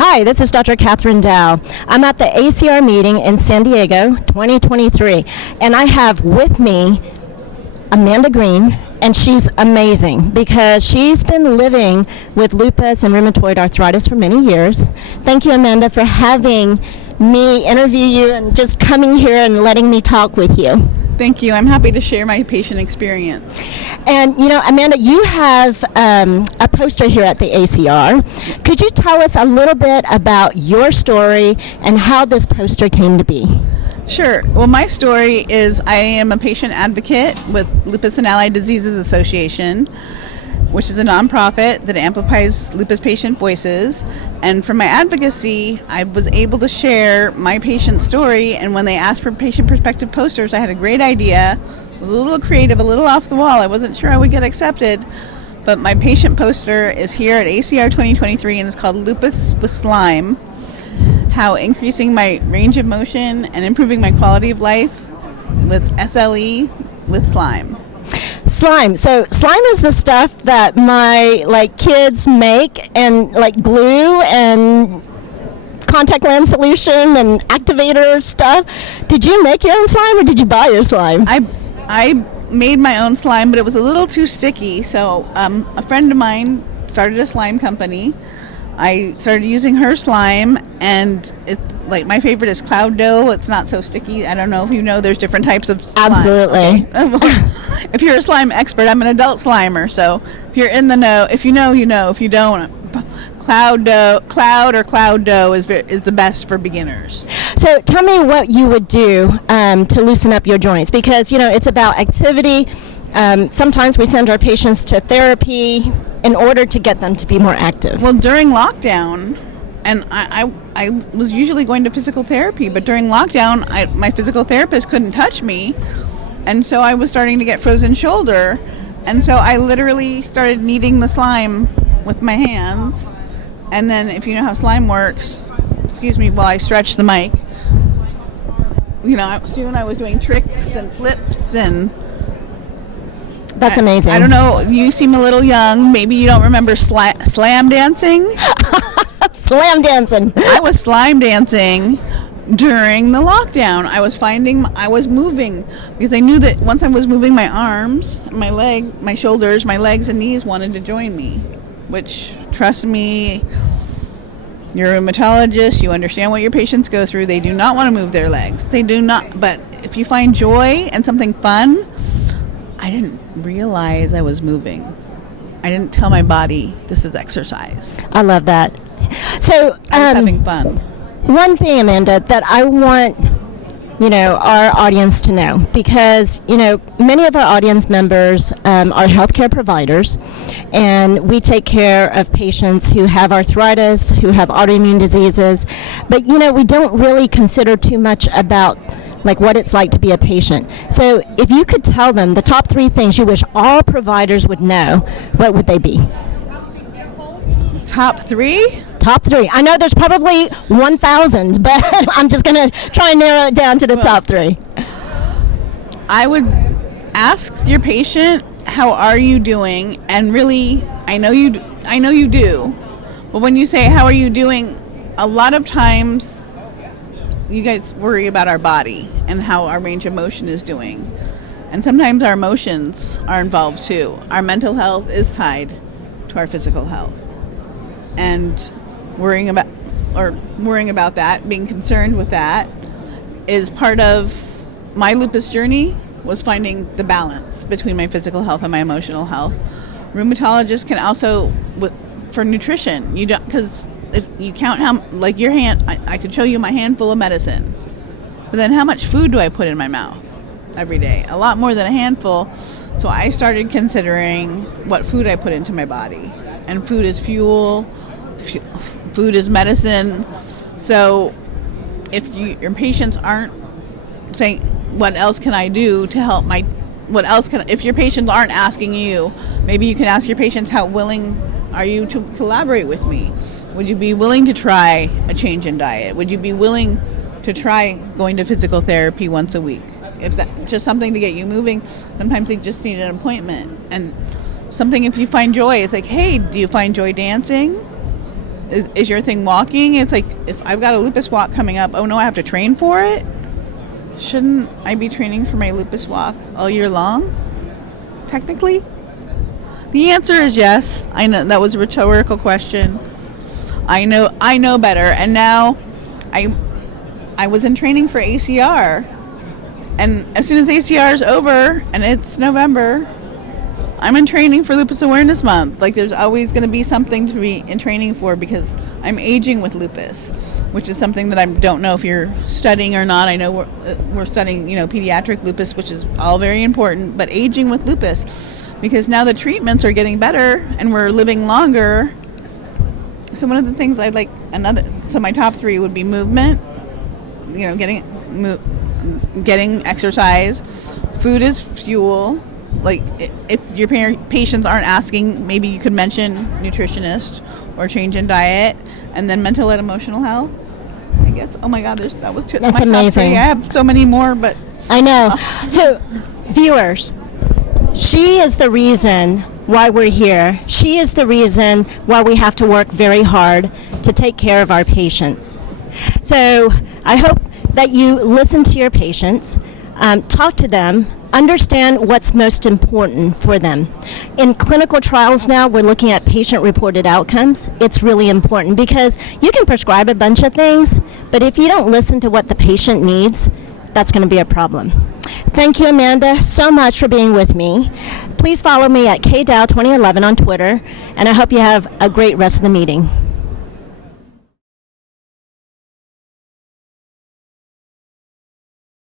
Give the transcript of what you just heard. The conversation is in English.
Hi, this is Dr. Kathryn Dao. I'm at the ACR meeting in San Diego 2023, and I have with me Amanda Greene, and she's amazing because she's been living with lupus and rheumatoid arthritis for many years. Thank you, Amanda, for having me interview you and just coming here and letting me talk with you. Thank you. I'm happy to share my patient experience. And, you know, Amanda, you have a poster here at the ACR. Could you tell us a little bit about your story and how this poster came to be? Sure. Well, my story is I am a patient advocate with Lupus and Allied Diseases Association, which is a nonprofit that amplifies lupus patient voices. And for my advocacy, I was able to share my patient story. And when they asked for patient perspective posters, I had a great idea. It was a little creative, a little off the wall. I wasn't sure I would get accepted. But my patient poster is here at ACR 2023, and it's called Lupus with Slime: How Increasing My Range of Motion and Improving My Quality of Life with SLE with Slime. Slime. So slime is the stuff that my kids make, and glue and contact lens solution and activator stuff. Did you make your own slime or did you buy your slime? I made my own slime, but it was a little too sticky. So a friend of mine started a slime company. I started using her slime, and it's my favorite is cloud dough. It's not so sticky. I don't know if you know, there's different types of slime. Absolutely. Okay. If you're a slime expert, I'm an adult slimer. So if you're in the know, if you know, you know. If you don't, cloud dough is the best for beginners. So tell me what you would do to loosen up your joints, because it's about activity. Sometimes we send our patients to therapy in order to get them to be more active. Well, during lockdown, and I was usually going to physical therapy, but during lockdown, my physical therapist couldn't touch me, and so I was starting to get frozen shoulder, and so I literally started kneading the slime with my hands, and then if you know how slime works, excuse me while I stretch the mic, soon I was doing tricks and flips and... That's amazing. I don't know, you seem a little young. Maybe you don't remember slam dancing? Slam dancing. I was slime dancing during the lockdown. I was moving because I knew that once I was moving my arms, my shoulders, my legs and knees wanted to join me, which, trust me, you're a rheumatologist, you understand what your patients go through. They do not want to move their legs. They do not. But if you find joy and something fun, I didn't realize I was moving. I didn't tell my body this is exercise. I love that. So I was having fun. One thing, Amanda, that I want our audience to know, because many of our audience members are healthcare providers, and we take care of patients who have arthritis, who have autoimmune diseases, but we don't really consider too much about what it's like to be a patient. So if you could tell them the top 3 things you wish all providers would know, what would they be? Top 3? Top 3. I know there's probably 1,000, but I'm just going to try and narrow it down to the top 3. I would ask your patient, how are you doing? And really, I know you do. But when you say, how are you doing, a lot of times you guys worry about our body and how our range of motion is doing. And sometimes our emotions are involved too. Our mental health is tied to our physical health. And worrying about that, being concerned with that, is part of my lupus journey, was finding the balance between my physical health and my emotional health. Rheumatologists can also, for nutrition, because if you count your hand, I could show you my handful of medicine, but then how much food do I put in my mouth every day? A lot more than a handful. So I started considering what food I put into my body, and food is fuel, food is medicine. So if your patients aren't saying, what else can I do to help if your patients aren't asking you, maybe you can ask your patients, how willing are you to collaborate with me? Would you be willing to try a change in diet? Would you be willing to try going to physical therapy once a week? If that's just something to get you moving, sometimes they just need an appointment. And something, if you find joy, it's like, hey, do you find joy dancing? is your thing walking? It's like, if I've got a lupus walk coming up, oh no, I have to train for it? Shouldn't I be training for my lupus walk all year long, technically? The answer is yes. I know that was a rhetorical question. I know better. And now I was in training for ACR. And as soon as ACR is over and it's November, I'm in training for Lupus Awareness Month. Like, there's always going to be something to be in training for, because I'm aging with lupus, which is something that I don't know if you're studying or not. I know we're studying, pediatric lupus, which is all very important, but aging with lupus, because now the treatments are getting better and we're living longer. So one of the things I'd like so my top 3 would be movement, getting exercise. Food is fuel. Like, if your patients aren't asking, maybe you could mention nutritionist or change in diet. And then mental and emotional health, I guess. Oh my God, that was two. That's my amazing. Top 3. I have so many more, but I know. So, viewers, she is the reason why we're here. She is the reason why we have to work very hard to take care of our patients. So, I hope that you listen to your patients, talk to them, understand what's most important for them. In clinical trials now, we're looking at patient-reported outcomes. It's really important, because you can prescribe a bunch of things, but if you don't listen to what the patient needs, that's going to be a problem. Thank you, Amanda, so much for being with me. Please follow me at KDao2011 on Twitter, and I hope you have a great rest of the meeting.